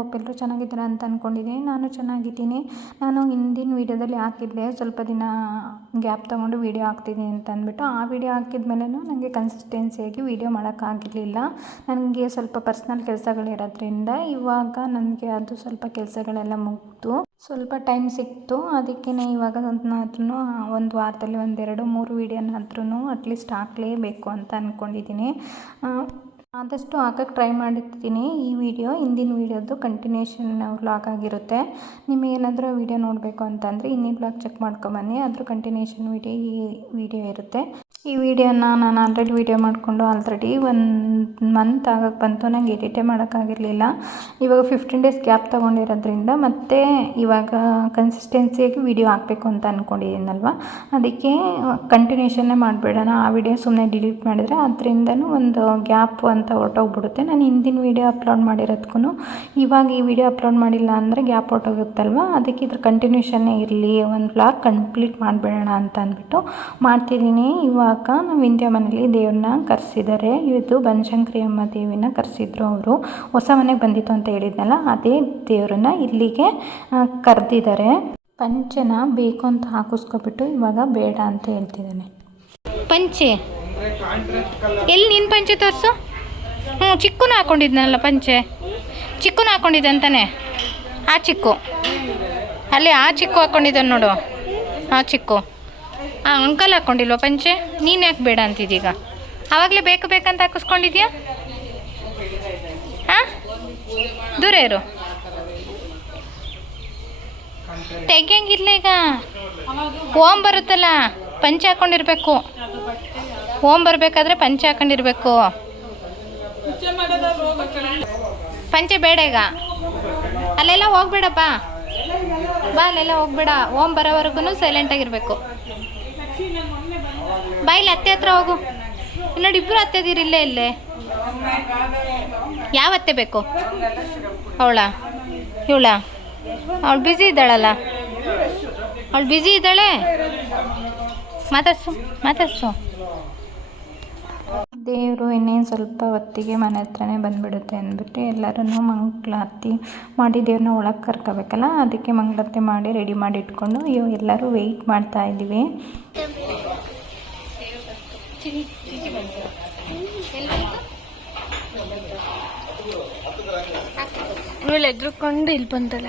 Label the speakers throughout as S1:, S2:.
S1: Channel ಎಲ್ಲರೂ ಚೆನ್ನಾಗಿದ್ದೀರಾ ಅಂತ ಅಂದ್ಕೊಂಡಿದ್ದೀನಿ ನಾನು ಚೆನ್ನಾಗಿದ್ದೀನಿ. ನಾನು ಹಿಂದಿನ ವೀಡಿಯೋದಲ್ಲಿ ಹಾಕಿದ್ದೆ. ಸ್ವಲ್ಪ ದಿನ ಗ್ಯಾಪ್ ತೊಗೊಂಡು ವೀಡಿಯೋ ಹಾಕ್ತಿದ್ದೀನಿ ಅಂತ ಅಂದ್ಬಿಟ್ಟು, ಆ ವೀಡಿಯೋ ಹಾಕಿದ ಮೇಲೂ ನನಗೆ ಕನ್ಸಿಸ್ಟೆನ್ಸಿಯಾಗಿ ವೀಡಿಯೋ ಮಾಡೋಕ್ಕಾಗಿರಲಿಲ್ಲ. ನನಗೆ ಸ್ವಲ್ಪ ಪರ್ಸ್ನಲ್ ಕೆಲಸಗಳಿರೋದ್ರಿಂದ ಇವಾಗ ನನಗೆ ಅದು ಸ್ವಲ್ಪ ಕೆಲಸಗಳೆಲ್ಲ ಮುಗಿದು ಸ್ವಲ್ಪ ಟೈಮ್ ಸಿಕ್ತು. ಅದಕ್ಕೇ ಇವಾಗ ಅದನ್ನಾದ್ರೂ ಒಂದು ವಾರದಲ್ಲಿ ಒಂದೆರಡು, ಮೂರು ವೀಡಿಯೋನಾದ್ರೂ ಅಟ್ಲೀಸ್ಟ್ ಹಾಕಲೇಬೇಕು ಅಂತ ಅಂದ್ಕೊಂಡಿದ್ದೀನಿ ಆದಷ್ಟು ಹಾಕಕ್ಕೆ ಟ್ರೈ ಮಾಡಿರ್ತೀನಿ. ಈ ವಿಡಿಯೋ ಹಿಂದಿನ ವೀಡಿಯೋದು ಕಂಟಿನ್ಯೂಷನ್ ವ್ಲಾಗ್ ಆಗಿರುತ್ತೆ. ನಿಮಗೇನಾದರೂ ವೀಡಿಯೋ ನೋಡಬೇಕು ಅಂತಂದರೆ ಹಿಂದಿನ ವ್ಲಾಗ್ ಚೆಕ್ ಮಾಡ್ಕೊಂಬನ್ನಿ. ಅದ್ರ ಕಂಟಿನ್ಯೂಷನ್ ವಿಡಿಯೋ ಈ ವಿಡಿಯೋ ಇರುತ್ತೆ. ಈ ವಿಡಿಯೋನ ನಾನು ಆಲ್ರೆಡಿ ವೀಡಿಯೋ ಮಾಡಿಕೊಂಡು ಆಲ್ರೆಡಿ ಒಂದು ಮಂತ್ ಆಗಕ್ಕೆ ಬಂತು. ನಂಗೆ ಎಡಿಟೇ ಮಾಡೋಕ್ಕಾಗಿರಲಿಲ್ಲ ಇವಾಗ ಫಿಫ್ಟೀನ್ ಡೇಸ್ ಗ್ಯಾಪ್ ತೊಗೊಂಡಿರೋದ್ರಿಂದ ಮತ್ತೆ ಇವಾಗ ಕನ್ಸಿಸ್ಟೆನ್ಸಿಯಾಗಿ ವಿಡಿಯೋ ಹಾಕಬೇಕು ಅಂತ ಅಂದ್ಕೊಂಡಿದ್ದೀನಲ್ವ ಅದಕ್ಕೆ ಕಂಟಿನ್ಯೂಷನ್ನೇ ಮಾಡಿಬಿಡೋಣ ಆ ವಿಡಿಯೋ ಸುಮ್ಮನೆ ಡಿಲೀಟ್ ಮಾಡಿದರೆ ಅದರಿಂದನೂ ಒಂದು ಗ್ಯಾಪ್ ಅಂತ ಹೊರ್ಟೋಗ್ಬಿಡುತ್ತೆ. ನಾನು ಹಿಂದಿನ ವೀಡಿಯೋ ಅಪ್ಲೋಡ್ ಮಾಡಿರೋದಕ್ಕೂ ಇವಾಗ ಈ ವಿಡಿಯೋ ಅಪ್ಲೋಡ್ ಮಾಡಿಲ್ಲ ಅಂದರೆ ಗ್ಯಾಪ್ ಹೊರ್ಟೋಗುತ್ತಲ್ವ? ಅದಕ್ಕೆ ಇದ್ರ ಕಂಟಿನ್ಯೂಷನ್ನೇ ಇರಲಿ, ಒಂದು ಬ್ಲಾಗ್ ಕಂಪ್ಲೀಟ್ ಮಾಡಿಬಿಡೋಣ ಅಂತ ಅಂದ್ಬಿಟ್ಟು ಮಾಡ್ತಿದ್ದೀನಿ. ಇವಾಗ ನಮ್ಮ ಹಿಂದೆ ಮನೇಲಿ ದೇವ್ರನ್ನ ಕರೆಸಿದ್ದಾರೆ ಇದು ಬನಶಂಕರಿ ಅಮ್ಮ ದೇವಿನ ಕರೆಸಿದ್ರು ಅವರು. ಹೊಸ ಮನೆಗೆ ಬಂದಿತ್ತು ಅಂತ ಹೇಳಿದ್ನಲ್ಲ, ಅದೇ ದೇವ್ರನ್ನ ಇಲ್ಲಿಗೆ ಕರೆದಿದ್ದಾರೆ ಪಂಚನ ಬೇಕು ಅಂತ ಹಾಕಿಸ್ಕೊಬಿಟ್ಟು ಇವಾಗ ಬೇಡ ಅಂತ ಹೇಳ್ತಿದ್ದಾನೆ
S2: ಪಂಚೆ? ಎಲ್ಲಿ ನಿನ್ನ ಪಂಚೆ ತೋರಿಸು? ಹ್ಞೂ, ಚಿಕ್ಕುನ ಹಾಕೊಂಡಿದ್ನಲ್ಲ ಪಂಚೆ. ಚಿಕ್ಕುನ ಹಾಕೊಂಡಿದ್ದೆ ಅಂತಾನೆ. ಆ ಚಿಕ್ಕು. ಅಲ್ಲಿ ಆ ಚಿಕ್ಕು ಹಾಕ್ಕೊಂಡಿದ್ದಾನೆ ನೋಡು. ಆ ಚಿಕ್ಕು. ಆ ಅಂಕಲ್ ಹಾಕ್ಕೊಂಡಿಲ್ವ ಪಂಚೆ? ನೀನು ಯಾಕೆ ಬೇಡ ಅಂತಿದ್ದೀಗ ಆವಾಗಲೇ ಬೇಕು ಬೇಕಂತ ಹಾಕಿಸ್ಕೊಂಡಿದ್ಯಾ? ಹಾಂ ದೂರ ಇರು. ತೆಗಿಯಂಗಿಲ್ಲ ಈಗ. ಓಮ್ ಬರುತ್ತಲ್ಲ, ಪಂಚೆ ಹಾಕ್ಕೊಂಡಿರ್ಬೇಕು ಓಮ್ ಬರಬೇಕಾದ್ರೆ ಪಂಚೆ ಹಾಕೊಂಡಿರ್ಬೇಕು. ಪಂಚೆ ಬೇಡ ಈಗ. ಅಲ್ಲೆಲ್ಲ ಹೋಗ್ಬೇಡಪ್ಪ. ಬಾ, ಅಲ್ಲೆಲ್ಲ ಹೋಗ್ಬೇಡ. ಓಮ್ ಬರೋವರೆಗೂ ಸೈಲೆಂಟಾಗಿರ್ಬೇಕು ಬಾ, ಇಲ್ಲಿ ಅತ್ತೆ ಹತ್ರ ಹೋಗು. ನೋಡಿ ಇಬ್ಬರು ಅತ್ತೆದಿರಿ ಇಲ್ಲೇ ಇಲ್ಲೇ? ಯಾವ ಅತ್ತೆ ಬೇಕು? ಅವಳ? ಇವಳ? ಅವಳು ಬ್ಯುಸಿ ಇದ್ದಾಳಲ್ಲ? ಅವಳು ಬ್ಯುಸಿ ಇದ್ದಾಳೆ? ಮಾತಾಡ್ಸು ಮಾತಾಡ್ಸು.
S1: ದೇವರು ಇನ್ನೇನು ಸ್ವಲ್ಪ ಹೊತ್ತಿಗೆ ಮನೆ ಹತ್ರನೇ ಬಂದ್ಬಿಡುತ್ತೆ ಅಂದ್ಬಿಟ್ಟು ಎಲ್ಲರೂ ಮಂಗಳಾರತಿ ಮಾಡಿ ದೇವ್ರನ್ನ ಒಳಗೆ ಕರ್ಕೋಬೇಕಲ್ಲ? ಅದಕ್ಕೆ ಮಂಗಳಾರತಿ ಮಾಡಿ ರೆಡಿ ಮಾಡಿ ಇಟ್ಕೊಂಡು ಇವು ಎಲ್ಲರೂ ವೆಯ್ಟ್ ಮಾಡ್ತಾ ಇದ್ದೀವಿ.
S2: ಇವಳು ಎದ್ರುಕೊಂಡು ಇಲ್ಲಿ ಬಂದಲ್ಲ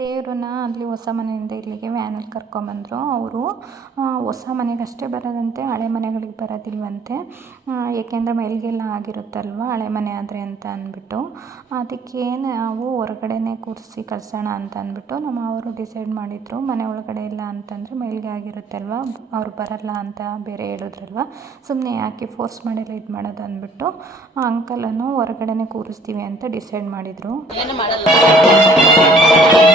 S1: ದೇವ್ರನ್ನ ಅಲ್ಲಿ ಹೊಸ ಮನೆಯಿಂದ ಇಲ್ಲಿಗೆ ವ್ಯಾನಲ್ಲಿ ಕರ್ಕೊಂಬಂದರು. ಅವರು ಹೊಸ ಮನೆಗಷ್ಟೇ ಬರೋದಂತೆ ಹಳೆ ಮನೆಗಳಿಗೆ ಬರೋದಿಲ್ವಂತೆ. ಏಕೆಂದರೆ ಮೇಲ್ಗೆಲ್ಲ ಆಗಿರುತ್ತಲ್ವ ಹಳೆ ಮನೆ ಆದರೆ ಅಂತ ಅಂದ್ಬಿಟ್ಟು. ಅದಕ್ಕೆ ನಾವು ಹೊರಗಡೆನೇ ಕೂರಿಸಿ ಕಳ್ಸೋಣ ಅಂತ ಅಂದ್ಬಿಟ್ಟು ನಮ್ಮ ಅವರು ಡಿಸೈಡ್ ಮಾಡಿದರು. ಮನೆ ಒಳಗಡೆ ಇಲ್ಲ ಅಂತಂದರೆ ಮೇಲ್ಗೆ ಆಗಿರುತ್ತಲ್ವ, ಅವ್ರು ಬರಲ್ಲ ಅಂತ ಬೇರೆ ಹೇಳಿದ್ರಲ್ವ. ಸುಮ್ಮನೆ ಯಾಕೆ ಫೋರ್ಸ್ ಮಾಡಿಲ್ಲ ಇದು ಮಾಡೋದು ಅಂದ್ಬಿಟ್ಟು ಆ ಅಂಕಲನ್ನು ಹೊರಗಡೆನೇ ಕೂರಿಸ್ತೀವಿ ಅಂತ ಡಿಸೈಡ್ ಮಾಡಿದರು.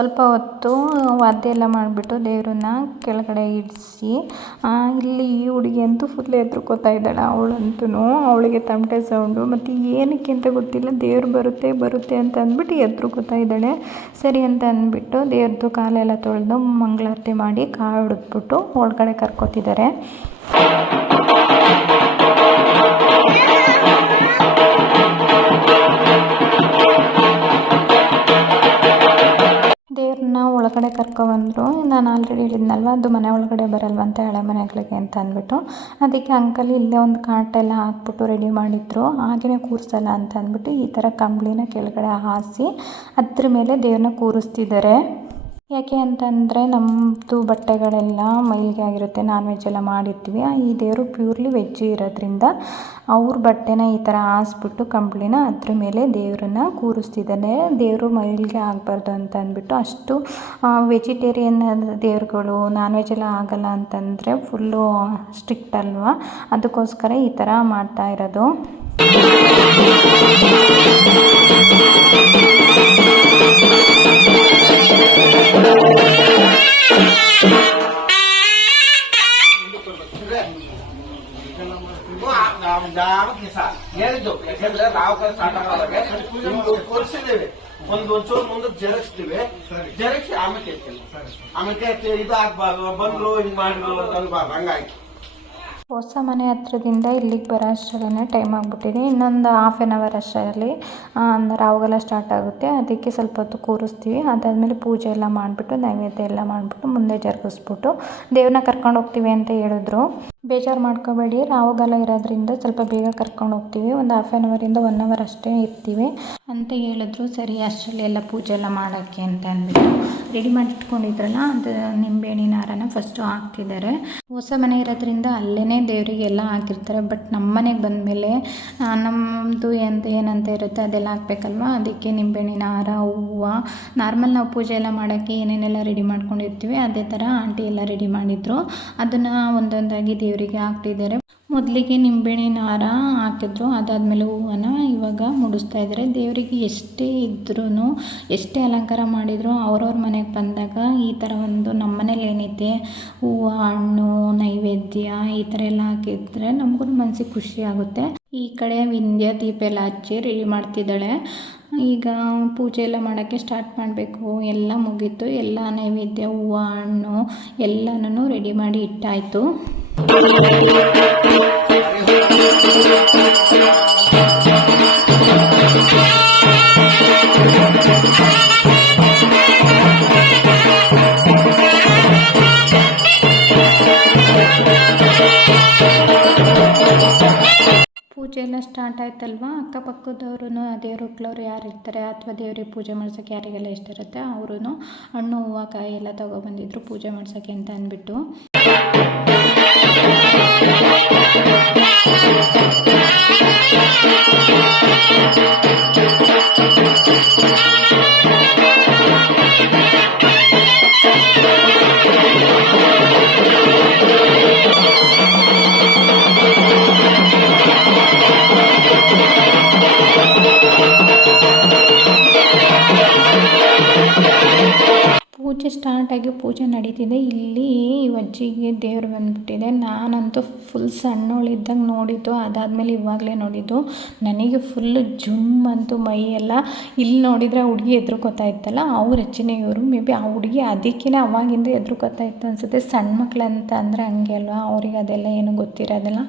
S1: ಸ್ವಲ್ಪ ಹೊತ್ತು ವಾದ್ಯ ಎಲ್ಲ ಮಾಡಿಬಿಟ್ಟು ದೇವ್ರನ್ನ ಕೆಳಗಡೆ ಇಡಿಸಿ ಇಲ್ಲಿ ಈ ಹುಡುಗಿ ಅಂತೂ ಫುಲ್ ಎದ್ರುಕೋತಾ ಇದ್ದಾಳೆ ಅವಳಂತೂ ಅವಳಿಗೆ ತಮಟೆ ಸೌಂಡು ಮತ್ತು ಏನಕ್ಕೆ ಅಂತ ಗೊತ್ತಿಲ್ಲ. ದೇವ್ರು ಬರುತ್ತೆ ಬರುತ್ತೆ ಅಂತ ಅಂದ್ಬಿಟ್ಟು ಎದ್ರುಕೋತಾ ಇದ್ದಾಳೆ. ಸರಿ ಅಂತ ಅಂದ್ಬಿಟ್ಟು ದೇವ್ರದ್ದು ಕಾಲೆಲ್ಲ ತೊಳೆದು ಮಂಗಳಾರತಿ ಮಾಡಿ ಕಾಳು ಹೊಡೆದ್ಬಿಟ್ಟು ಒಳಗಡೆ ಕರ್ಕೋತಿದ್ದಾರೆ. ಒಳಗಡೆ ಕರ್ಕೊಬಂದರು ನಾನು ಆಲ್ರೆಡಿ ಹೇಳಿದ್ನಲ್ವ, ಅದು ಮನೆ ಒಳಗಡೆ ಬರಲ್ವಂತ ಹಳೆ ಮನೆಗಳಿಗೆ ಅಂತ ಅಂದ್ಬಿಟ್ಟು. ಅದಕ್ಕೆ ಅಂಕಲ್ ಇಲ್ಲೇ ಒಂದು ಕಾಟೆಲ್ಲ ಹಾಕ್ಬಿಟ್ಟು ರೆಡಿ ಮಾಡಿದ್ರು. ಹಾಗೆಯೇ ಕೂರಿಸಲ್ಲ ಅಂತ ಅಂದ್ಬಿಟ್ಟು ಈ ಥರ ಕಂಬಳಿನ ಕೆಳಗಡೆ ಹಾಸಿ ಅದ್ರ ಮೇಲೆ ದೇವ್ರನ್ನ ಕೂರಿಸ್ತಿದ್ದಾರೆ. ಯಾಕೆ ಅಂತಂದರೆ ನಮ್ಮದು ಬಟ್ಟೆಗಳೆಲ್ಲ ಮೈಲಿಗೆ ಆಗಿರುತ್ತೆ ನಾನ್ ವೆಜ್ ಎಲ್ಲ ಮಾಡಿರ್ತೀವಿ. ಈ ದೇವರು ಪ್ಯೂರ್ಲಿ ವೆಜ್ ಇರೋದ್ರಿಂದ ಅವ್ರ ಬಟ್ಟೆನ ಈ ಥರ ಹಾಸ್ಬಿಟ್ಟು ಕಂಬಳಿನ ಅದ್ರ ಮೇಲೆ ದೇವ್ರನ್ನ ಕೂರಿಸ್ತಿದ್ದಾನೆ ದೇವರು ಮೈಲಿಗೆ ಆಗಬಾರ್ದು ಅಂತ ಅಂದ್ಬಿಟ್ಟು ಅಷ್ಟು ವೆಜಿಟೇರಿಯನ್ ದೇವ್ರುಗಳು ನಾನ್ ವೆಜ್ ಎಲ್ಲ ಆಗಲ್ಲ ಅಂತಂದರೆ ಫುಲ್ಲು ಸ್ಟ್ರಿಕ್ಟ್ ಅಲ್ವಾ? ಅದಕ್ಕೋಸ್ಕರ ಈ ಥರ ಮಾಡ್ತಾ ಇರೋದು.
S3: ಹೇಳಿದ್ದು ಯಾಕಂದ್ರೆ ನಾವು ಕಡೆ ಸ್ಟಾರ್ಟ್ ಆಗೋದಾಗ ತೋರಿಸಿದ್ದೇವೆ ಒಂದು ಒಂಚೂರು ಮುಂದೆ ಜರಗಿಸ್ತೀವಿ ಜರಗಿಸಿ ಆಮೇಲೆ ಆಮೇಲೆ ಇದು ಆಗ್ಬಾರ್ದು ಬಂದ್ರು ಹಿಂಗ್ ಮಾಡಿದ್ರು ಅಂತ ಅನ್ಬಾರ್ದು ಹಂಗಾಗಿ
S1: ಹೊಸ ಮನೆ ಹತ್ರದಿಂದ ಇಲ್ಲಿಗೆ ಬರೋ ಅಷ್ಟರಲ್ಲೇ ಟೈಮ್ ಆಗಿಬಿಟ್ಟಿದೆ. ಇನ್ನೊಂದು ಹಾಫ್ ಆನ್ ಅವರ್ ಅಷ್ಟರಲ್ಲಿ ರಾವುಗೆಲ್ಲ ಸ್ಟಾರ್ಟ್ ಆಗುತ್ತೆ. ಅದಕ್ಕೆ ಸ್ವಲ್ಪ ಹೊತ್ತು ಕೂರಿಸ್ತೀವಿ. ಅದಾದಮೇಲೆ ಪೂಜೆ ಎಲ್ಲ ಮಾಡಿಬಿಟ್ಟು, ನೈವೇದ್ಯ ಎಲ್ಲ ಮಾಡಿಬಿಟ್ಟು, ಮುಂದೆ ಜರುಗಿಸ್ಬಿಟ್ಟು ದೇವ್ರನ್ನ ಕರ್ಕೊಂಡು ಹೋಗ್ತೀವಿ ಅಂತ ಹೇಳಿದ್ರು. ಬೇಜಾರು ಮಾಡ್ಕೋಬೇಡಿ. ರಾವುಗೆಲ್ಲ ಇರೋದ್ರಿಂದ ಸ್ವಲ್ಪ ಬೇಗ ಕರ್ಕೊಂಡು ಹೋಗ್ತೀವಿ. ಒಂದು ಹಾಫ್ ಆನ್ ಅವರಿಂದ ಒನ್ ಅವರ್ ಅಷ್ಟೇ ಇರ್ತೀವಿ. ಅಂತ ಹೇಳಿದ್ರು, ಸರಿ, ಅಷ್ಟರಲ್ಲಿ ಎಲ್ಲ ಪೂಜೆ ಎಲ್ಲ ಮಾಡೋಕ್ಕೆ ಅಂತ ಅಂದ್ಬಿಟ್ಟು ರೆಡಿ ಮಾಡಿ ಇಟ್ಕೊಂಡಿದ್ರಲ್ಲ, ಅದು ನಿಂಬೆಹಣ್ಣಿನ ಹಾರನ ಫಸ್ಟು ಹಾಕ್ತಿದ್ದಾರೆ. ಹೊಸ ಮನೆ ಇರೋದ್ರಿಂದ ಅಲ್ಲೇ ದೇವರಿಗೆಲ್ಲ ಹಾಕಿರ್ತಾರೆ. ಬಟ್ ನಮ್ಮ ಮನೆಗೆ ಬಂದಮೇಲೆ ನಮ್ಮದು ಎಂತ, ಏನಂತ ಇರುತ್ತೆ ಅದೆಲ್ಲ ಹಾಕ್ಬೇಕಲ್ವ? ಅದಕ್ಕೆ ನಿಂಬೆಹಣ್ಣಿನ ಹಾರ ಹೂವು ನಾರ್ಮಲ್ ನಾವು ಪೂಜೆ ಎಲ್ಲ ಮಾಡೋಕ್ಕೆ ಏನೇನೆಲ್ಲ ರೆಡಿ ಮಾಡ್ಕೊಂಡಿರ್ತೀವಿ, ಅದೇ ಥರ ಆಂಟಿ ಎಲ್ಲ ರೆಡಿ ಮಾಡಿದ್ರು. ಅದನ್ನು ಒಂದೊಂದಾಗಿ ದೇವರಿಗೆ ಹಾಕ್ತಿದ್ದಾರೆ ಮೊದಲಿಗೆ ನಿಂಬೆಹಣ್ಣಿನ ಹಾರ ಹಾಕಿದ್ರು, ಅದಾದಮೇಲೆ ಹೂವನ್ನು ಇವಾಗ ಮುಡಿಸ್ತಾ ಇದ್ದಾರೆ. ದೇವರಿಗೆ ಎಷ್ಟೇ ಇದ್ರೂ ಎಷ್ಟೇ ಅಲಂಕಾರ ಮಾಡಿದರೂ, ಅವ್ರವ್ರ ಮನೆಗೆ ಬಂದಾಗ ಈ ಥರ ಒಂದು ನಮ್ಮ ಮನೇಲಿ ಏನೈತೆ ಹೂವು, ಹಣ್ಣು, ನೈವೇದ್ಯ ಈ ಥರ ಎಲ್ಲ ಹಾಕಿದ್ರೆ ನಮಗೂ ಮನಸ್ಸಿಗೆ ಖುಷಿ ಆಗುತ್ತೆ. ಈ ಕಡೆ ವಿಂಧ್ಯ ದೀಪ ಎಲ್ಲ ಹಚ್ಚಿ ರೆಡಿ ಮಾಡ್ತಿದ್ದಾಳೆ. ಈಗ ಪೂಜೆ ಎಲ್ಲ ಮಾಡೋಕ್ಕೆ ಸ್ಟಾರ್ಟ್ ಮಾಡಬೇಕು. ಎಲ್ಲ ಮುಗೀತು. ಎಲ್ಲ ನೈವೇದ್ಯ, ಹೂವು, ಹಣ್ಣು ಎಲ್ಲನೂ ರೆಡಿ ಮಾಡಿ ಇಟ್ಟಾಯಿತು. ಪೂಜೆ ಎಲ್ಲ ಸ್ಟಾರ್ಟ್ ಆಯ್ತಲ್ವಾ? ಅಕ್ಕಪಕ್ಕದವ್ರು ದೇವ್ರ ಉಕ್ಳವ್ರು ಯಾರು ಇರ್ತಾರೆ? ಅಥವಾ ದೇವ್ರಿಗೆ ಪೂಜೆ ಮಾಡ್ಸೋಕ್ಕೆ ಯಾರಿಗೆಲ್ಲ ಇಷ್ಟ ಇರುತ್ತೆ? ಅವರು ಹಣ್ಣು, ಹೂವು, ಕಾಯಿ ಎಲ್ಲ ತೊಗೊಬಂದಿದ್ರು ಪೂಜೆ ಮಾಡ್ಸೋಕ್ಕೆ ಅಂತ ಅಂದ್ಬಿಟ್ಟು. ಪೂಜೆ ಸ್ಟಾರ್ಟ್ ಆಗಿ ಪೂಜೆ ನಡೀತಿದೆ. ಇಲ್ಲಿ ಅಜ್ಜಿಗೆ ದೇವ್ರು ಬಂದ್ಬಿಟ್ಟಿದೆ. ನಾನಂತೂ ಫುಲ್ ಸಣ್ಣವಳಿದ್ದಾಗ ನೋಡಿದ್ದು, ಅದಾದಮೇಲೆ ಇವಾಗಲೇ ನೋಡಿದ್ದು. ನನಗೆ ಫುಲ್ಲು ಜುಮ್ ಅಂತು ಮೈ ಎಲ್ಲ ಇಲ್ಲಿ ನೋಡಿದರೆ ಹುಡುಗಿ ಎದ್ರುಕೋತಾ ಇತ್ತಲ್ಲ ಅವ್ರ ಅಜ್ಜಿನೇ ಇವರು ಮೇ ಬಿ ಆ ಹುಡುಗಿ ಅದಕ್ಕಿಂತ ಅವಾಗಿಂದ ಎದ್ರುಕೋತಾ ಇತ್ತು ಅನಿಸುತ್ತೆ. ಸಣ್ಣ ಮಕ್ಳು ಅಂತ ಅಂದರೆ ಹಂಗೆ ಅಲ್ವಾ? ಅವ್ರಿಗೆ ಅದೆಲ್ಲ ಏನು ಗೊತ್ತಿರೋದಿಲ್ಲ.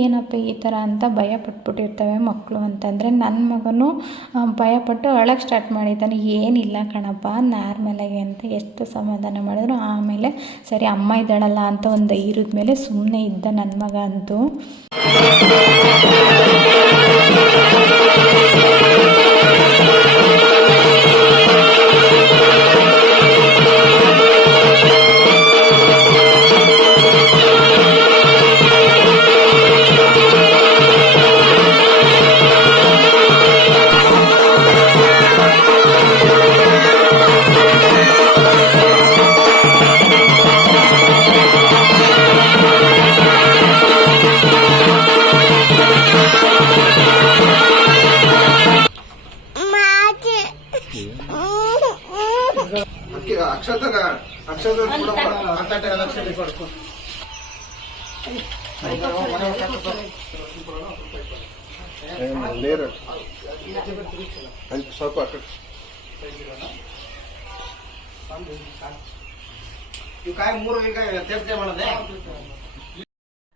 S1: ಏನಪ್ಪ ಈ ಥರ ಅಂತ ಭಯ ಪಟ್ಬಿಟ್ಟಿರ್ತವೆ ಮಕ್ಕಳು ಅಂತಂದರೆ. ನನ್ನ ಮಗನೂ ಭಯಪಟ್ಟು ಅಳಕ್ಕೆ ಸ್ಟಾರ್ಟ್ ಮಾಡಿದ್ದಾನೆ. ಏನಿಲ್ಲ ಕಣಪ್ಪ ನಾರ್ಮಲಾಗಿ ಅಂತ ಎಷ್ಟು ಸಮಾಧಾನ ಮಾಡಿದ್ರು. ಆಮೇಲೆ ಸರಿ, ಅಮ್ಮ ಇದ್ದಾಳಲ್ಲ ಅಂತ ಒಂದು ಧೈರ್ಯದ ಮೇಲೆ ಸುಮ್ಮನೆ ಇದ್ದ ನನ್ನ ಮಗ ಅಂತೂ.
S3: ಅಕ್ಷತ ಅಕ್ಷತೆ ಅಕ್ಷತೆ ಕೊಡ್ಕೊ ಲೇರ್ ಸ್ವಲ್ಪ ಇವ್ ಕಾಯಿ ಮೂರು ಈಗ ತೇಪ್ತೆ ಮಾಡದೆ?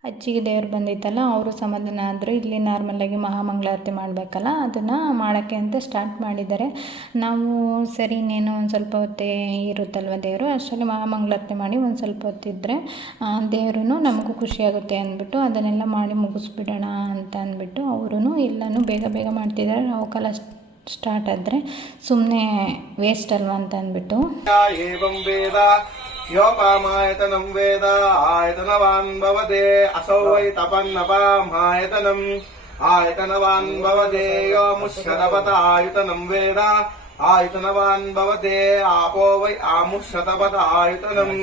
S1: ಅಜ್ಜಿಗೆ ದೇವ್ರು ಬಂದಿತ್ತಲ್ಲ, ಅವರು ಸಮಾಧಾನ ಆದರು, ಇಲ್ಲಿ ನಾರ್ಮಲಾಗಿ ಮಹಾಮಂಗಳಾರತಿ ಮಾಡಬೇಕಲ್ಲ, ಅದನ್ನು ಮಾಡೋಕ್ಕೆ ಅಂತ ಸ್ಟಾರ್ಟ್ ಮಾಡಿದ್ದಾರೆ. ನಾವು ಸರಿ, ಇನ್ನೇನು ಒಂದು ಸ್ವಲ್ಪ ಹೊತ್ತೇ ಇರುತ್ತಲ್ವ ದೇವರು, ಅಷ್ಟರಲ್ಲಿ ಮಹಾಮಂಗಳಾರತಿ ಮಾಡಿ ಒಂದು ಸ್ವಲ್ಪ ಹೊತ್ತಿದ್ರೆ ದೇವ್ರೂ ನಮಗೂ ಖುಷಿಯಾಗುತ್ತೆ ಅಂದ್ಬಿಟ್ಟು, ಅದನ್ನೆಲ್ಲ ಮಾಡಿ ಮುಗಿಸ್ಬಿಡೋಣ ಅಂತ ಅಂದ್ಬಿಟ್ಟು ಅವರು ಎಲ್ಲನೂ ಬೇಗ ಬೇಗ ಮಾಡ್ತಿದ್ದಾರೆ. ನಾವು ಕಾಲ ಸ್ಟಾರ್ಟ್ ಆದರೆ ಸುಮ್ಮನೆ ವೇಸ್ಟ್ ಅಲ್ವಾ ಅಂತ ಅಂದ್ಬಿಟ್ಟು.
S3: योपामायतनं वेद आयतनवान् भवते असौ वै तपन्नपामायतनम् आयतनवान् भवते यो मुष्यतपदायतनं वेद आयतनवान् भवते आपो वै आमुष्यतपदायतनम्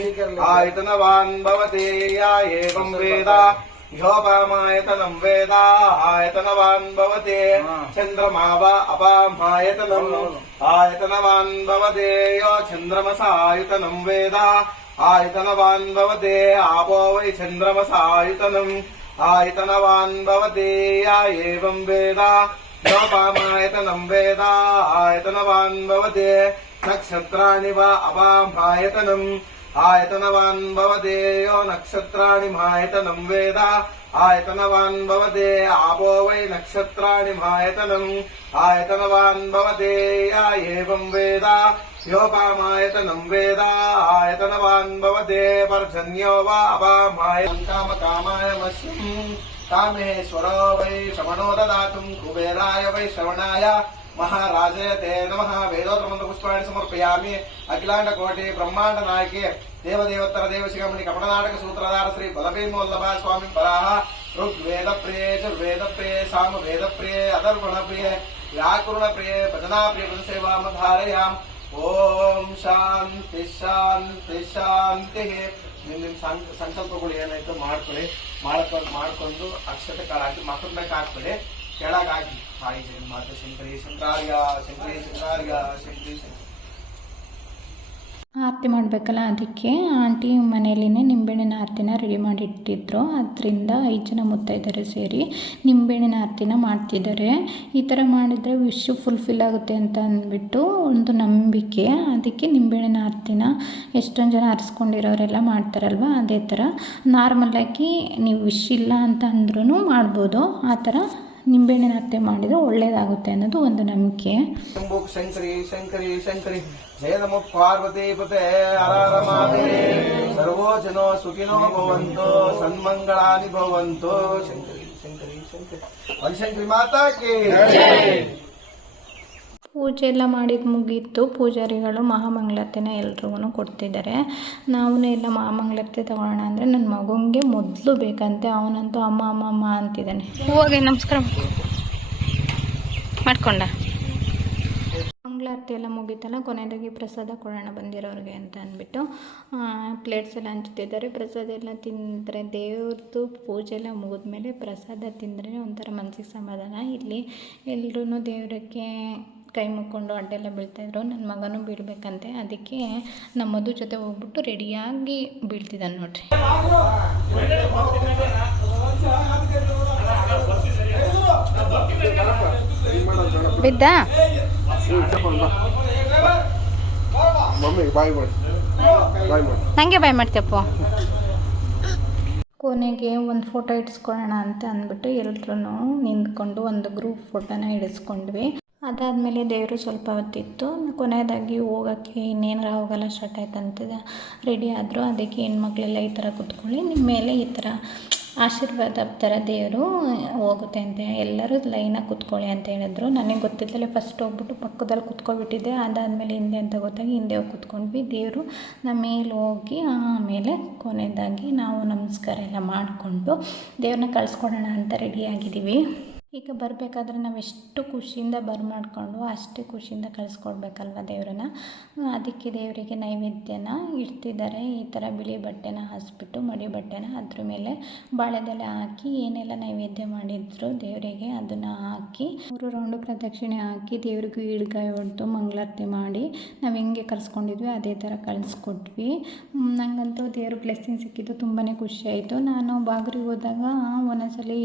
S3: आयतनवान् भवते या एवं वेद ह्योपामायतनं वेदा आयतनवान् भवते चन्द्रमा वा अपामायतनम् आयतनवान् भवते यो चन्द्रमसायतनं वेदा आयतनवान् भवते आपो वै चन्द्रमसायतनम् आयतनवान् भवति या एवं वेद योपामायतनं वेद आयतनवान् भवति नक्षत्राणि वा अपामायतनम् आयतनवान् भवति यो नक्षत्राणि मायतनं वेद आयतनवान् भवति आपो वै नक्षत्राणि मायतनम् आयतनवान् भवति या एवं वेद योपामायतनं वेद आयतनवान् भवते पर्जन्यो वा अपामाय कामकामाय मत्स्यम् कामेश्वरो वै श्रवणो ददातुम् कुबेराय वै श्रवणाय महाराजय ते नमः वेदोत्रमन्त्रपुष्पाणि समर्पयामि अखिलाण्डकोटि ब्रह्माण्ड नायके देवदेवोत्तर देवशिखमणि कपटनाटक सूत्रधार श्री बलभीमोल्लभ स्वामी पराः ऋग्वेद प्रिये चुर्वेद प्रिये साम वेद प्रिये ಓಂ ಶಾಂತಿ ಶಾಂತಿ ಶಾಂತಿ. ನಿಮ್ಮ ನಿಮ್ ಸಂಕಲ್ಪಗಳು ಏನಾಯ್ತು ಮಾಡ್ಕೊಳ್ಳಿ. ಮಾಡ್ಕೊಂಡು ಮಾಡ್ಕೊಂಡು ಅಕ್ಷತೆ ಕಾಳು ಹಾಕಿ ಮಕ್ಕಳ ಬೇಕು ಹಾಕ್ಬಿಡಿ ಕೆಳಗೆ ಹಾಕಿ ಹಾಯ್ ಮಾತು ಶಂಕರಿ ಶಂಕರಾರ್ಯ ಶಂಕರಿ ಶಂಕರಾರ್ಯ ಶಂಕರಿ.
S1: ಆರತಿ ಮಾಡಬೇಕಲ್ಲ ಅದಕ್ಕೆ ಆಂಟಿ ಮನೆಯಲ್ಲಿನೇ ನಿಂಬೆಹಣ್ಣಿನ ಆರತಿನ ರೆಡಿ ಮಾಡಿ ಇಟ್ಟಿದ್ರು ಅದರಿಂದ ಐದು ಜನ ಮುತ್ತೈದೆಯರು ಸೇರಿ ನಿಂಬೆಹಣ್ಣಿನ ಆರತಿನ ಮಾಡ್ತಿದ್ದಾರೆ. ಈ ಥರ ಮಾಡಿದರೆ ವಿಶ್ ಫುಲ್ಫಿಲ್ ಆಗುತ್ತೆ ಅಂತ ಅಂದ್ಬಿಟ್ಟು ಒಂದು ನಂಬಿಕೆ. ಅದಕ್ಕೆ ನಿಂಬೆಹಣ್ಣಿನ ಆರತಿನ ಎಷ್ಟೊಂದು ಜನ ಹರಿಸ್ಕೊಂಡಿರೋರೆಲ್ಲ ಮಾಡ್ತಾರಲ್ವ? ಅದೇ ಥರ ನಾರ್ಮಲಾಗಿ ನೀವು ವಿಶ್ ಇಲ್ಲ ಅಂತ ಅಂದ್ರೂ ಮಾಡ್ಬೋದು. ಆ ಥರ ನಿಂಬೆಹಣ್ಣಿನ ಹತ್ಯೆ ಮಾಡಿದರೆ ಒಳ್ಳೇದಾಗುತ್ತೆ ಅನ್ನೋದು ಒಂದು ನಂಬಿಕೆ.
S3: ಶಂಭು ಶಂಕರಿ ಶಂಕರಿ ಶಂಕರಿ. ಜಯ ನಮ ಪಾರ್ವತಿ ಪತೆ ಸರ್ವೋ ಜನೋ ಸುಖಿನೋ ಭವಂತು ಸನ್ಮಂಗಳಾನಿ ಭವಂತು. ಶಂಕರಿ ಶಂಕರಿ ಶಂಕರಿ. ಶಂಕರಿ ಮಾತಾ ಕಿ
S1: ಪೂಜೆ ಎಲ್ಲ ಮಾಡಿದ್ದು ಮುಗೀತು. ಪೂಜಾರಿಗಳು ಮಹಾಮಂಗಳಾರತಿನ ಎಲ್ರಿಗೂ ಕೊಡ್ತಿದ್ದಾರೆ. ನಾವು ಎಲ್ಲ ಮಹಾಮಂಗಳಾರತಿ ತಗೊಳ್ಳೋಣ ಅಂದರೆ ನನ್ನ ಮಗುಂಗೆ ಮೊದಲು ಬೇಕಂತೆ. ಅವನಂತೂ ಅಮ್ಮ ಅಮ್ಮ ಅಮ್ಮ ಅಂತಿದ್ದಾನೆ.
S2: ಹೋಗಿ ನಮಸ್ಕಾರ ಮಾಡ್ಕೊಂಡ.
S1: ಮಂಗಳಾರತಿ ಎಲ್ಲ ಮುಗೀತಲ್ಲ ಕೊನೆಯದಾಗಿ ಪ್ರಸಾದ ಕೊಡೋಣ ಬಂದಿರೋರಿಗೆ ಅಂತ ಅಂದ್ಬಿಟ್ಟು ಪ್ಲೇಟ್ಸ್ ಎಲ್ಲ ಹಂಚ್ತಿದ್ದಾರೆ. ಪ್ರಸಾದ ಎಲ್ಲ ತಿಂದರೆ ದೇವ್ರದ್ದು ಪೂಜೆ ಎಲ್ಲ ಮುಗಿದ್ಮೇಲೆ ಪ್ರಸಾದ ತಿಂದರೆ ಒಂಥರ ಮನಸ್ಸಿಗೆ ಸಮಾಧಾನ. ಇಲ್ಲಿ ಎಲ್ಲರೂ ದೇವರಕ್ಕೆ ಕೈ ಮುಕ್ಕೊಂಡು ಅಡ್ಡೆಲ್ಲ ಬೀಳ್ತಾಯಿದ್ರು ನನ್ನ ಮಗನೂ ಬೀಳಬೇಕಂತೆ. ಅದಕ್ಕೆ ನಮ್ಮ ಮಧು ಜೊತೆ ಹೋಗ್ಬಿಟ್ಟು ರೆಡಿಯಾಗಿ ಬೀಳ್ತಿದ್ದಾನೆ ನೋಡ್ರಿ.
S2: ಬಿದ್ದ?
S3: ಮಮ್ಮಿ ಬಾಯ್
S2: ಮಾಡ್ತೀಯಪ್ಪ.
S1: ಕೊನೆಗೆ ಒಂದು ಫೋಟೋ ಇಡಿಸ್ಕೊಳ್ಳೋಣ ಅಂತ ಅಂದ್ಬಿಟ್ಟು ಎಲ್ಲರೂ ನಿಂತ್ಕೊಂಡು ಒಂದು ಗ್ರೂಪ್ ಫೋಟೋನ ಇಡಿಸ್ಕೊಂಡ್ವಿ. ಅದಾದಮೇಲೆ ದೇವರು ಸ್ವಲ್ಪ ಹೊತ್ತಿತ್ತು. ಕೊನೆಯದಾಗಿ ಹೋಗೋಕ್ಕೆ ಇನ್ನೇನಾರ ಹೋಗಲ್ಲ ಸ್ಟಾರ್ಟ್ ಆಯ್ತಂತ ರೆಡಿ ಆದರು ಅದಕ್ಕೆ ಹೆಣ್ಮಕ್ಳೆಲ್ಲ ಈ ಥರ ಕೂತ್ಕೊಳ್ಳಿ. ನಿಮ್ಮ ಮೇಲೆ ಈ ಥರ ಆಶೀರ್ವಾದ ಥರ ದೇವರು ಹೋಗುತ್ತೆ ಅಂತ. ಎಲ್ಲರೂ ಲೈನಾಗಿ ಕೂತ್ಕೊಳ್ಳಿ ಅಂತ ಹೇಳಿದ್ರು. ನನಗೆ ಗೊತ್ತಿದ್ದಲೇ ಫಸ್ಟ್ ಹೋಗ್ಬಿಟ್ಟು ಪಕ್ಕದಲ್ಲಿ ಕೂತ್ಕೊಬಿಟ್ಟಿದ್ದೆ. ಅದಾದಮೇಲೆ ಹಿಂದೆ ಅಂತ ಗೊತ್ತಾಗಿ ಹಿಂದೆ ಹೋಗಿ ಕೂತ್ಕೊಂಡ್ವಿ. ದೇವರು ನಮ್ಮ ಮೇಲೆ ಹೋಗಿ ಆಮೇಲೆ ಕೊನೆಯದಾಗಿ ನಾವು ನಮಸ್ಕಾರ ಎಲ್ಲ ಮಾಡಿಕೊಂಡು ದೇವ್ರನ್ನ ಕಳಿಸ್ಕೊಡೋಣ ಅಂತ ರೆಡಿಯಾಗಿದ್ದೀವಿ ಈಗ ಬರಬೇಕಾದ್ರೆ ನಾವು ಎಷ್ಟು ಖುಷಿಯಿಂದ ಬರ ಮಾಡಿಕೊಂಡು ಅಷ್ಟೇ ಖುಷಿಯಿಂದ ಕಳಿಸ್ಕೊಡ್ಬೇಕಲ್ವ ದೇವ್ರನ್ನ? ಅದಕ್ಕೆ ದೇವರಿಗೆ ನೈವೇದ್ಯನ ಇಡ್ತಿದ್ದಾರೆ. ಈ ಥರ ಬಿಳಿ ಬಟ್ಟೆನ ಹಾಸ್ಬಿಟ್ಟು ಮಡಿ ಬಟ್ಟೆನ ಅದ್ರ ಮೇಲೆ ಬಾಳೆದೆಲೆ ಹಾಕಿ ಏನೆಲ್ಲ ನೈವೇದ್ಯ ಮಾಡಿದ್ರು ದೇವರಿಗೆ ಅದನ್ನು ಹಾಕಿ ಮೂರು ರೌಂಡು ಪ್ರದಕ್ಷಿಣೆ ಹಾಕಿ ದೇವ್ರಿಗೂ ಈಡ್ಗಾಯಿ ಹೊಡೆದು ಮಂಗಳಾರತಿ ಮಾಡಿ ನಾವು ಹೆಂಗೆ ಕರ್ಸ್ಕೊಂಡಿದ್ವಿ ಅದೇ ಥರ ಕಳಿಸ್ಕೊಟ್ವಿ. ನನಗಂತೂ ನಂಗಂತೂ ದೇವ್ರ ಬ್ಲೆಸ್ಸಿಂಗ್ ಸಿಕ್ಕಿದ್ದು ತುಂಬಾ ಖುಷಿಯಾಯಿತು ನಾನು ಬಾಗ್ರಿಗೆ ಹೋದಾಗ ಒಂದೊಂದ್ಸಲಿ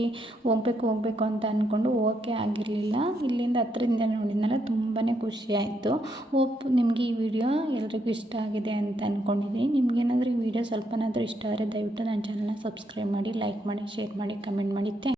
S1: ಹೋಗ್ಬೇಕು ಹೋಗ್ಬೇಕು ಅಂತ ಅಂದ್ಕೊಂಡು ಓಕೆ ಆಗಿರಲಿಲ್ಲ. ಇಲ್ಲಿಂದ ಹತ್ರದಿಂದ ನೋಡಿದ್ನಲ್ಲ ತುಂಬಾ ಖುಷಿ ಆಯಿತು ಹೋಪ್ ನಿಮಗೆ ಈ ವಿಡಿಯೋ ಎಲ್ರಿಗೂ ಇಷ್ಟ ಆಗಿದೆ ಅಂತ ಅಂದ್ಕೊಂಡಿದ್ದೀನಿ ನಿಮಗೇನಾದರೂ ಈ ವಿಡಿಯೋ ಸ್ವಲ್ಪನಾದರೂ ಇಷ್ಟ ಆದರೆ ದಯವಿಟ್ಟು ನನ್ನ ಚಾನಲ್ನ ಸಬ್ಸ್ಕ್ರೈಬ್ ಮಾಡಿ ಲೈಕ್ ಮಾಡಿ ಶೇರ್ ಮಾಡಿ ಕಮೆಂಟ್ ಮಾಡಿ. ಥ್ಯಾಂಕ್